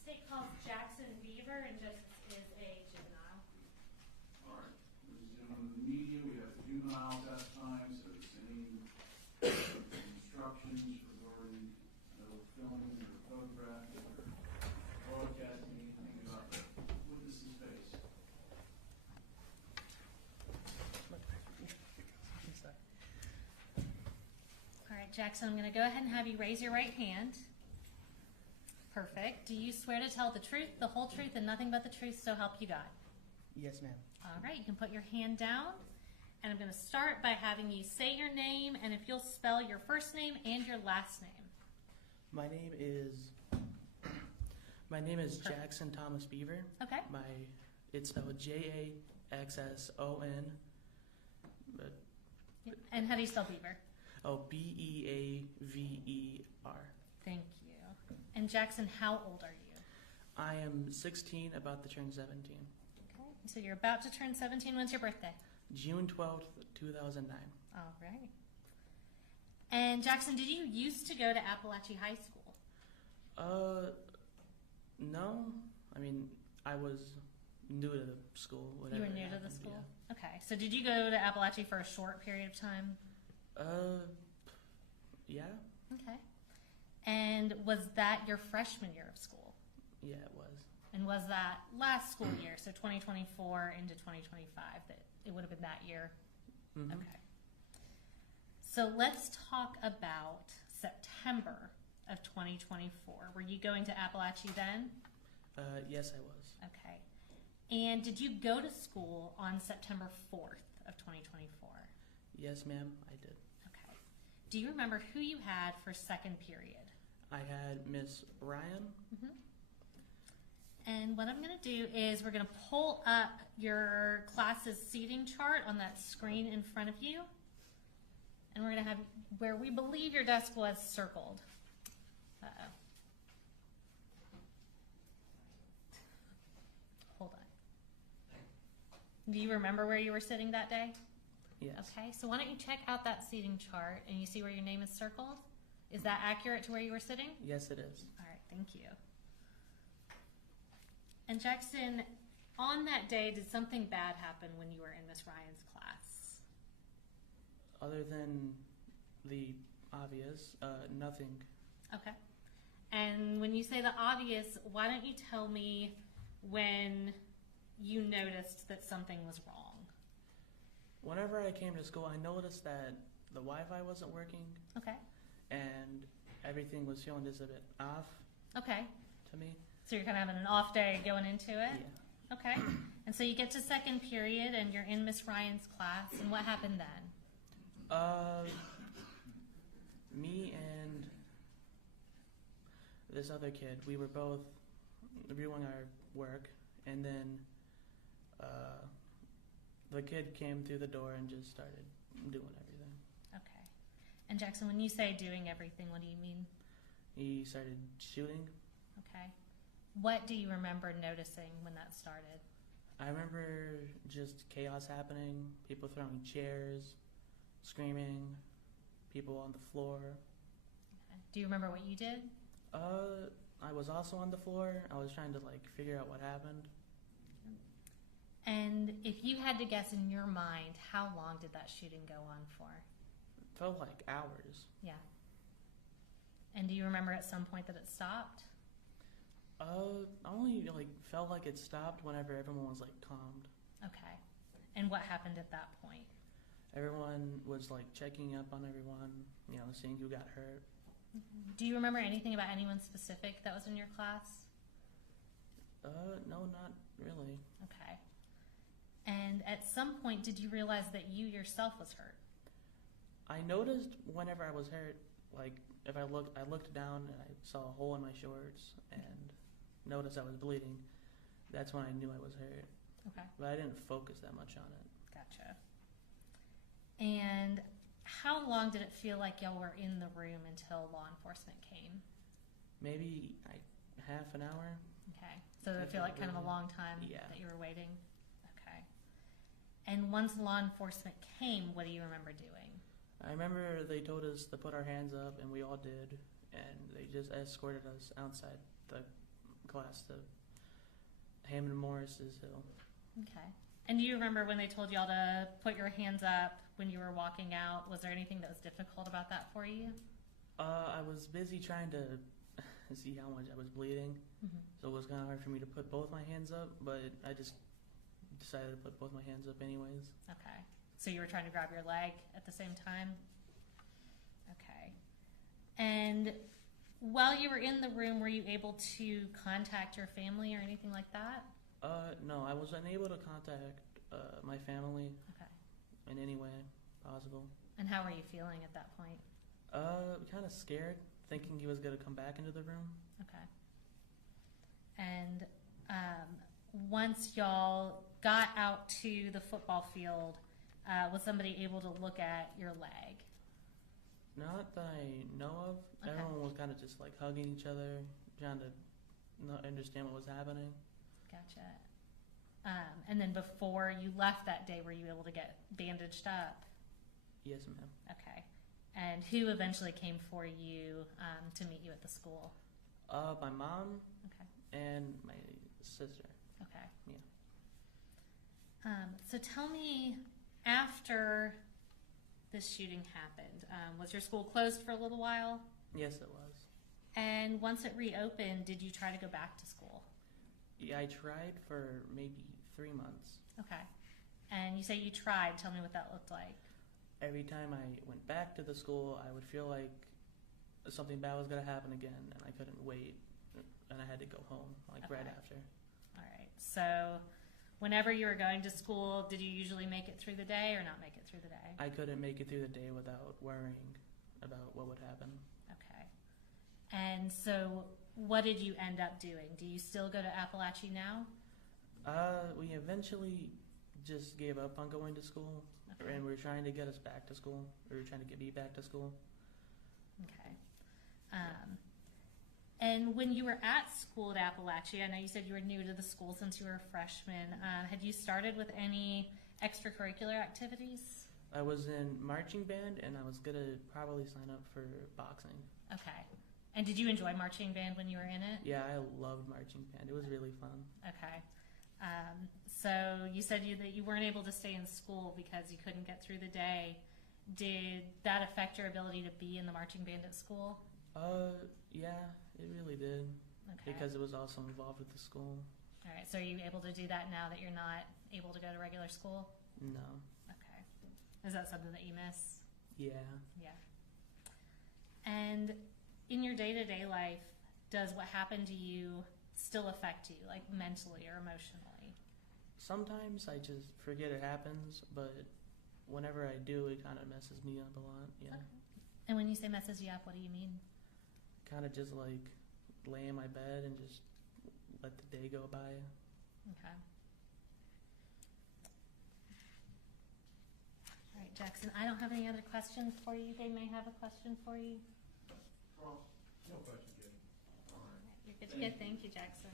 State calls Jaxson Beaver and Justice is a juvenile. All right. Ladies and gentlemen of the media, we have juveniles at times. So any instructions regarding no filming or photographing or broadcasting anything about the witness's face? All right, Jaxson, I'm going to go ahead and have you raise your right hand. Perfect. Do you swear to tell the truth, the whole truth, and nothing but the truth, so help you God? Yes, ma'am. All right, you can put your hand down. And I'm going to start by having you say your name, and if you'll spell your first name and your last name. My name is Jaxson Thomas Beaver. Okay. It's spelled Jaxson. But Yep. And how do you spell Beaver? Beaver. Thank you. And Jaxson, how old are you? I am 16, about to turn 17. Okay. So you're about to turn 17. When's your birthday? June 12th, 2009. All right. And Jaxson, did you used to go to Apalachee High School? No. I mean, I was new to the school. You were new to the school? Yeah. Okay. So did you go to Apalachee for a short period of time? Yeah. Okay. And was that your freshman year of school? Yeah, it was. And was that last school year, so 2024 into 2025, that it would have been that year? Mm-hmm. Okay. So let's talk about September of 2024. Were you going to Apalachee then? Yes, I was. Okay. And did you go to school on September 4th of 2024? Yes, ma'am, I did. Okay. Do you remember who you had for second period? I had Miss Ryan. Mm-hmm. And what I'm going to do is we're going to pull up your class's seating chart on that screen in front of you. And we're going to have where we believe your desk was circled. Uh-oh. Hold on. Do you remember where you were sitting that day? Yes. Okay, so why don't you check out that seating chart and you see where your name is circled? Is that accurate to where you were sitting? Yes, it is. All right, thank you. And Jaxson, on that day, did something bad happen when you were in Miss Ryan's class? Other than the obvious, nothing. Okay. And when you say the obvious, why don't you tell me when you noticed that something was wrong? Whenever I came to school, I noticed that the Wi-Fi wasn't working. Okay. And everything was feeling just a bit off. Okay. To me. So you're kind of having an off day going into it? Yeah. Okay. And so you get to second period and you're in Miss Ryan's class, and what happened then? Me and this other kid, we were both reviewing our work, and then the kid came through the door and just started doing everything. Okay. And Jaxson, when you say doing everything, what do you mean? He started shooting. Okay. What do you remember noticing when that started? I remember just chaos happening, people throwing chairs, screaming, people on the floor. Okay. Do you remember what you did? I was also on the floor. I was trying to figure out what happened. And if you had to guess in your mind, how long did that shooting go on for? It felt like hours. Yeah. And do you remember at some point that it stopped? I only felt like it stopped whenever everyone was calmed. Okay. And what happened at that point? Everyone was checking up on everyone, seeing who got hurt. Mm-hmm. Do you remember anything about anyone specific that was in your class? No, not really. Okay. And at some point, did you realize that you yourself was hurt? I noticed whenever I was hurt, if I looked down and I saw a hole in my shorts and noticed I was bleeding. That's when I knew I was hurt. Okay. But I didn't focus that much on it. Gotcha. And how long did it feel like y'all were in the room until law enforcement came? Maybe half an hour. Okay. So did it feel like kind of a long time that you were waiting? Okay. And once law enforcement came, what do you remember doing? I remember they told us to put our hands up, and we all did, and they just escorted us outside the class to Hammond Morris's Hill. Okay. And do you remember when they told y'all to put your hands up when you were walking out? Was there anything that was difficult about that for you? I was busy trying to see how much I was bleeding, so it was kind of hard for me to put both my hands up, but I just decided to put both my hands up anyways. Okay. So you were trying to grab your leg at the same time? Okay. And while you were in the room, were you able to contact your family or anything like that? No, I was unable to contact my family Okay. in any way possible. And how were you feeling at that point? Kind of scared, thinking he was going to come back into the room. Okay. And once y'all got out to the football field, was somebody able to look at your leg? Not that I know of. Okay. Everyone was kind of just like hugging each other, trying to not understand what was happening. Gotcha. And then before you left that day, were you able to get bandaged up? Yes, ma'am. Okay. And who eventually came for you to meet you at the school? My mom Okay. and my sister. Okay. Yeah. So tell me, after this shooting happened, was your school closed for a little while? Yes, it was. And once it reopened, did you try to go back to school? Yeah, I tried for maybe 3 months. Okay. And you say you tried. Tell me what that looked like. Every time I went back to the school, I would feel like something bad was going to happen again, and I couldn't wait, and I had to go home, like right Okay. after. All right. So whenever you were going to school, did you usually make it through the day or not make it through the day? I couldn't make it through the day without worrying about what would happen. Okay. And so what did you end up doing? Do you still go to Apalachee now? We eventually just gave up on going to school, Okay. and we were trying to get us back to school. We were trying to get me back to school. Okay. And when you were at school at Apalachee, I know you said you were new to the school since you were a freshman. Had you started with any extracurricular activities? I was in marching band, and I was gonna probably sign up for boxing. Okay. And did you enjoy marching band when you were in it? Yeah, I loved marching band. It was really fun. Okay. So you said that you weren't able to stay in school because you couldn't get through the day. Did that affect your ability to be in the marching band at school? Yeah, it really did. Okay. Because it was also involved with the school. All right. So are you able to do that now that you're not able to go to regular school? No. Okay. Is that something that you miss? Yeah. Yeah. And in your day-to-day life, does what happened to you still affect you, like mentally or emotionally? Sometimes I just forget it happens, but whenever I do, it kind of messes me up a lot. Yeah. Okay. And when you say messes you up, what do you mean? Kind of just like lay in my bed and just let the day go by. Okay. All right, Jaxson, I don't have any other questions for you. They may have a question for you. No question, Jay. All right. You're good to go. Thank you, Jaxson.